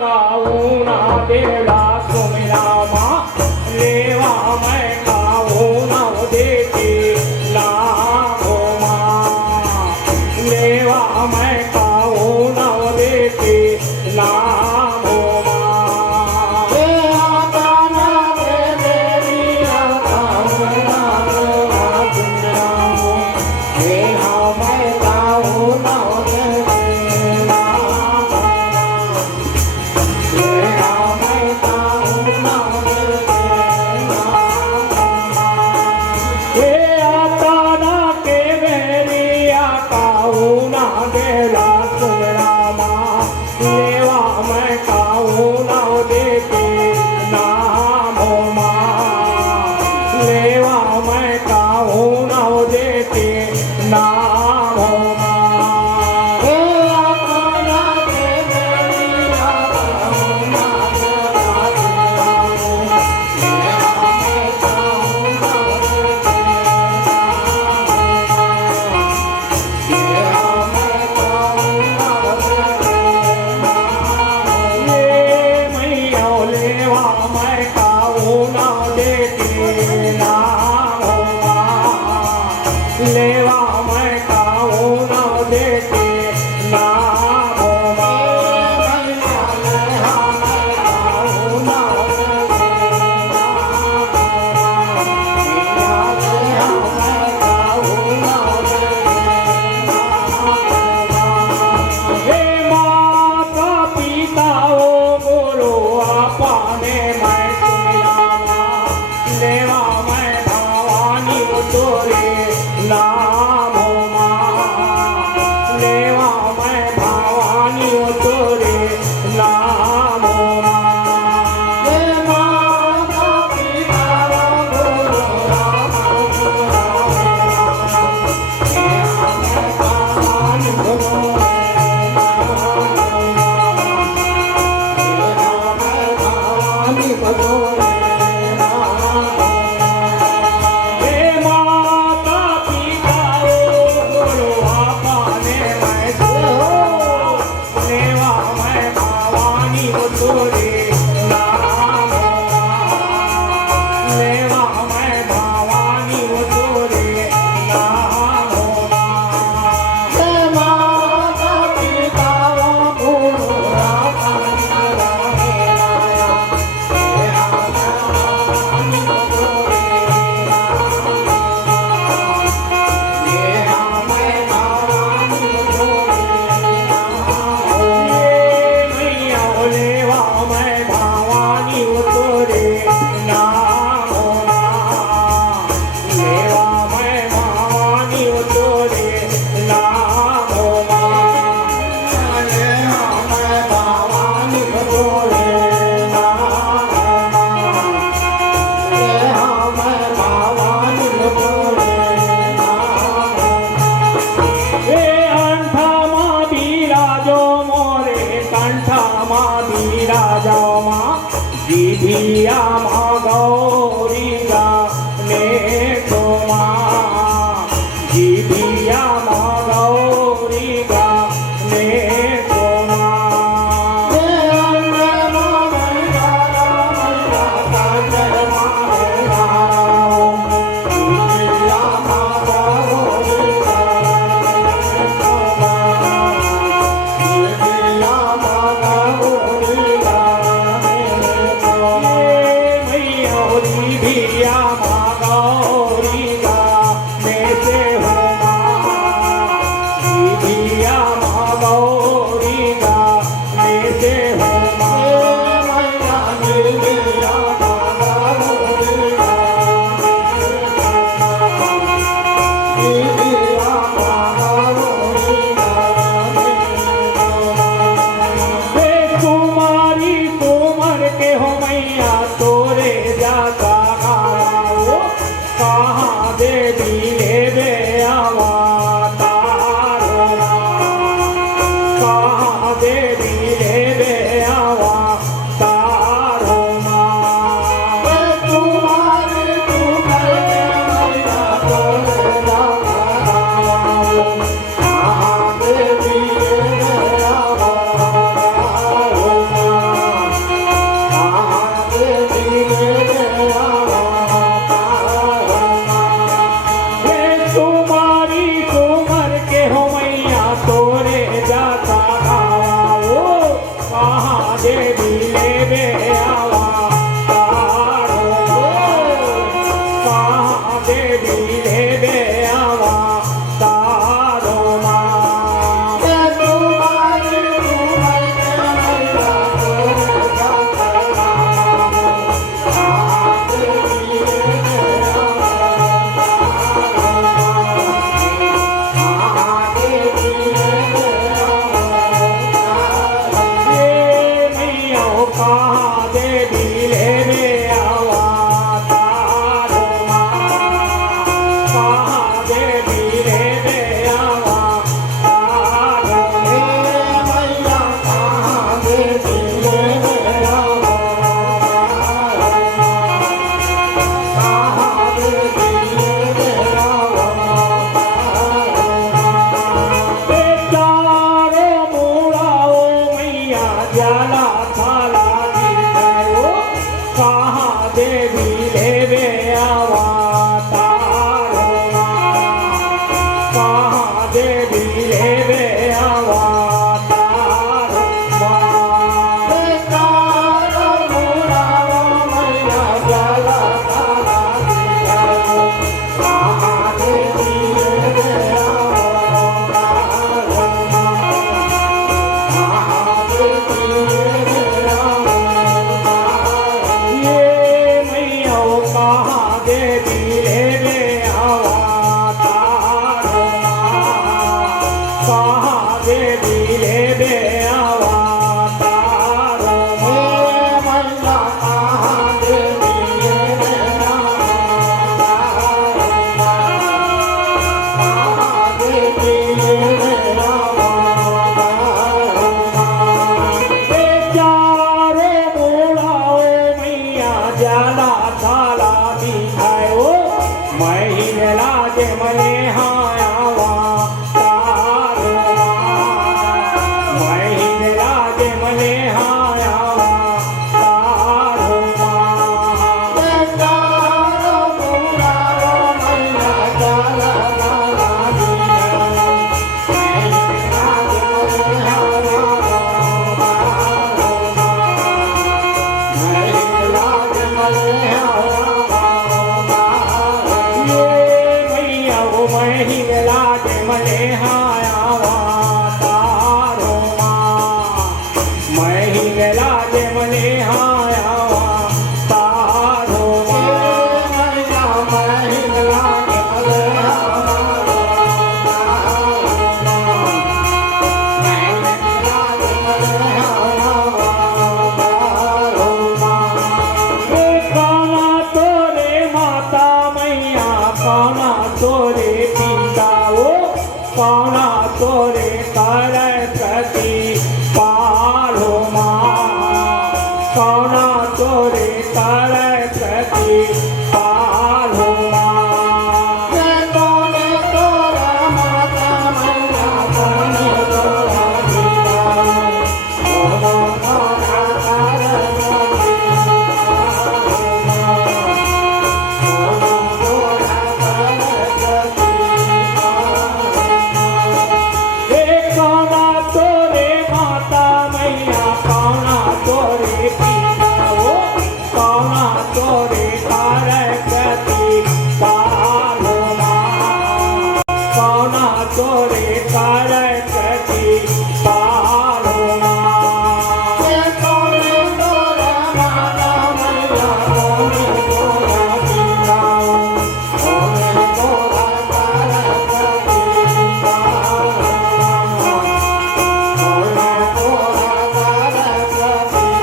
काऊ ना देला सुमिरामा लेवा मैं काऊ ना देती लाभो माँ लेवा मैं काऊ ना देती लाभो माँ हे आता ना देवी आता ना सुंदरामो हे मैं काऊ ना देती लाभो हे मैं काऊ ना देती हे आता ना के बेरिया काऊ ना देला सुमिरामा लेवा मैं काऊ ना देती नामो माँ लेवा मैं काऊ ना देती नामो माँ हे आता ना देवी आता ना सुंदरामो हे मैं काऊ ना देती ये मैया लेवा मैं काऊ ना देती नामो माँ लेवा मैं काऊ ना देती नामो माँ हे माता पिता ओ गुरु आपने मैं सुमिरामा लेवा मैं भवानी तोरे नामो माँ लेवा मैं भवानी तोरे नामो माँ हे माता पिता ओ गुरु आपने मैं लेवा मैं भवानी तोरे नामो माँ लेवा मैं भवानी तोरे नामो माँ ये मैया लेवा मैं भवानी तोरे नामो माँ लेवा मैं भवानी तोरे नामो हे अंठामा बिराजो मोरे कंठामा बिराजो माँ दीदिया माँ गौरी गाने तो माँ दीदिया माँ गौरी गाने तो माँ ये મહાદેવી લેવે આવા તારો મહાદેવી લેવે આવા તારો માં મહાદેવી લેવે આવા તારો મહાદેવી લેવે આવા તારો તારો મૂળાઓ મૈયા જ્યાલા થાલા દીધાયો મહાદેવી લેવે આવા તારો મહાદેવી લેવે આવા તારો મહાદેવી લેવે આવા તારો મહાદેવી લેવે આવા તારો ચારે મૂળાઓ મૈયા જ્યાલા થાલા દીધાયો મહિલા જે મને હાયાવા તારો મહિલા જે મને હાયાવા તારો મહિલા જે મને હાયાવા તારો મહિલા જે મને હાયાવા તારો કાના તોરે માતા મૈયા કાના તોરે પિતાઓ કાના તોરે કરે પ્રતિ પાલો કાના તોરે કરે પ્રતિ પાલો કાના તોરે માતા મૈયા કાના તોરે પિતાઓ કાના તોરે કરે પ્રતિ પાલો કાના તોરે કરે પ્રતિ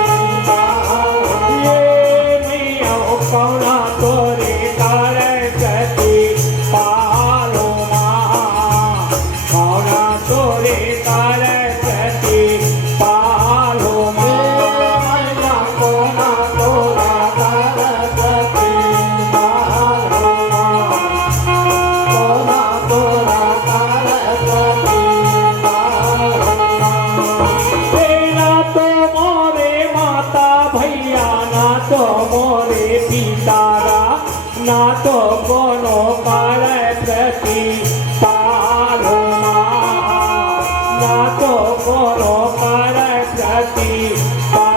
પાલો કાના તોરે કરે પ્રતિ પાલો કાના તોરે કરે પ્રતિ પાલો તેના તો મોરે માતા ભૈયા ના તો મોરે પિતારા ના તો કોનો કરે પ્રતિ પાલો ના તો કોનો કરે પ્રતિ પાલો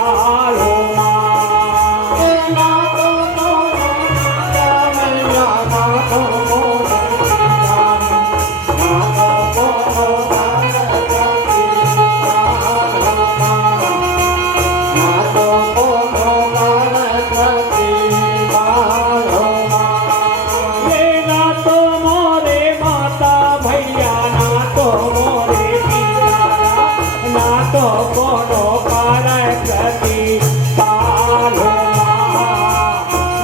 કોનો કરે પ્રતિપાલ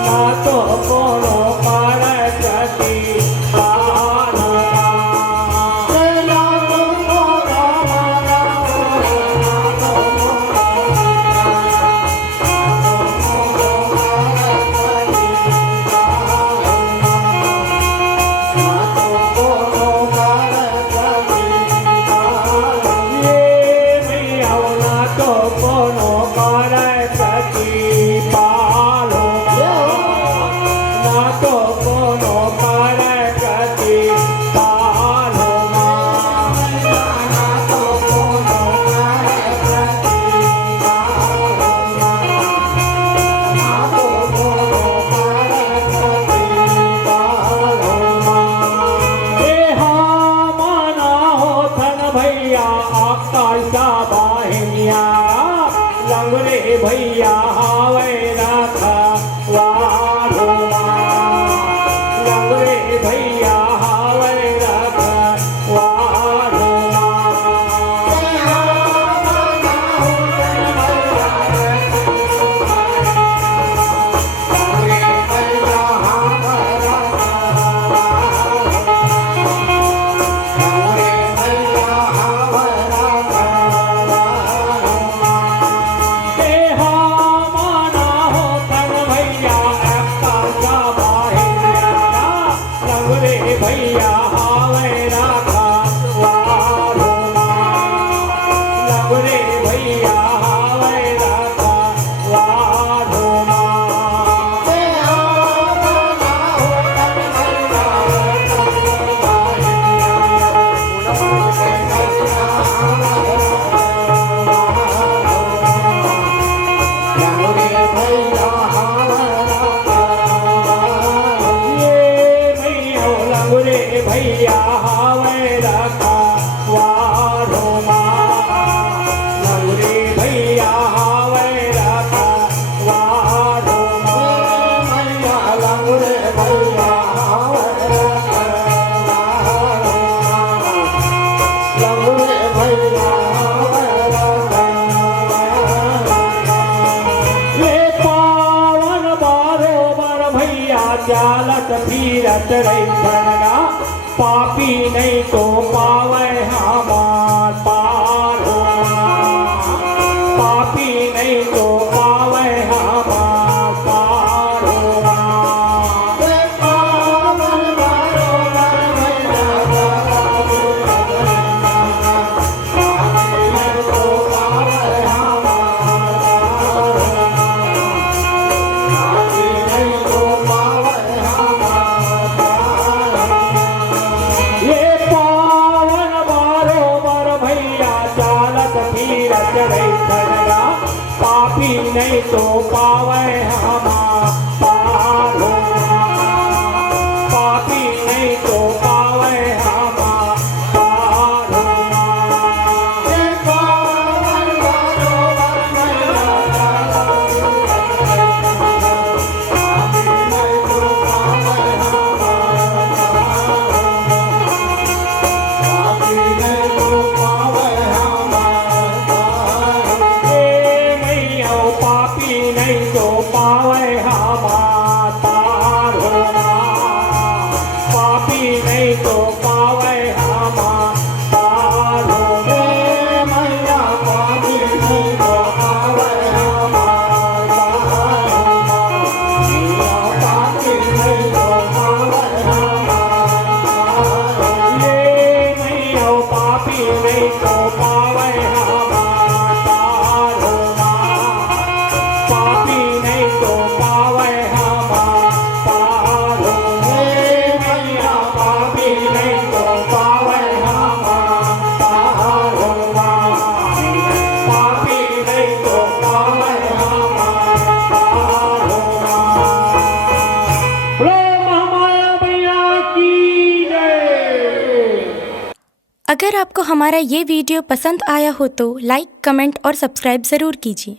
ના તો કોનો કરે પ્રતિપાલ भैया हावे राखा वाढोमा लंगरे भैया हावे राखा वाढोमा भैया हावे राखा वाढोमा लंगरे भैया हावे राखा वाढोमा भैया हावे राखा वाढोमा लंगरे भैया हावे राखा वाढोमा भैया लंगरे भैया हावे राखा लंगरे भैया हावे राखा ले पावन बारोबर भैया चालत फिरत रही धनगा पापी नहीं तो पावे हमार पार पापी नहीं तो पावे हमार पार पापी नहीं तो पावे हमार पार पापी नहीं तो पावे हमार पार अगर आपको हमारा ये वीडियो पसंद आया हो तो लाइक, कमेंट और सब्सक्राइब ज़रूर कीजिए।